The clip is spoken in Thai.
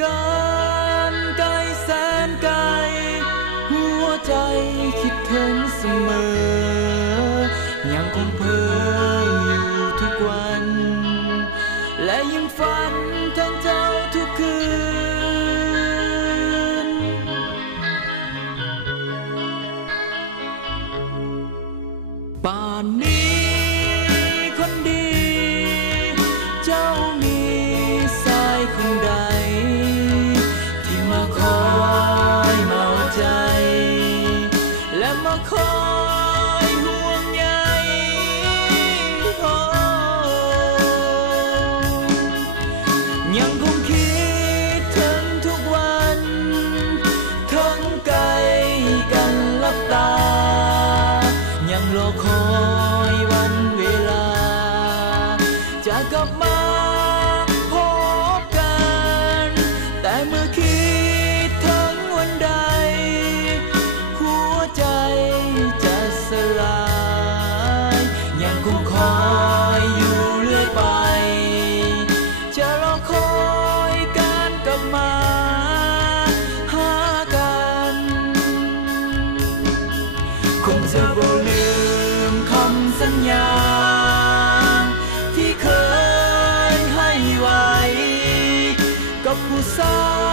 กันไกลแสนไกลหัวใจคิดถึงเสมอยังคงเพ้ออยู่ทุกวันและยังฝันถึงเจ้าทุกคืนป่านนี้คนดีเจ้ามีสายคนใดที่มาคอยเมาใจและมาคอยห่วงใยยังคงคิดถึงทุกวันทั้งไกลกันลับตายังรอคอยวันเวลาจะกลับมาพบกันแต่เมื่อคิดถึงวันใดหัวใจจะสลายยังคงคอยอยู่เรื่อยไปจะรอคอยการกลับมาหากันคงจะบ่ลืมคำสัญญาที่เคยให้ไว้กับผู้สาว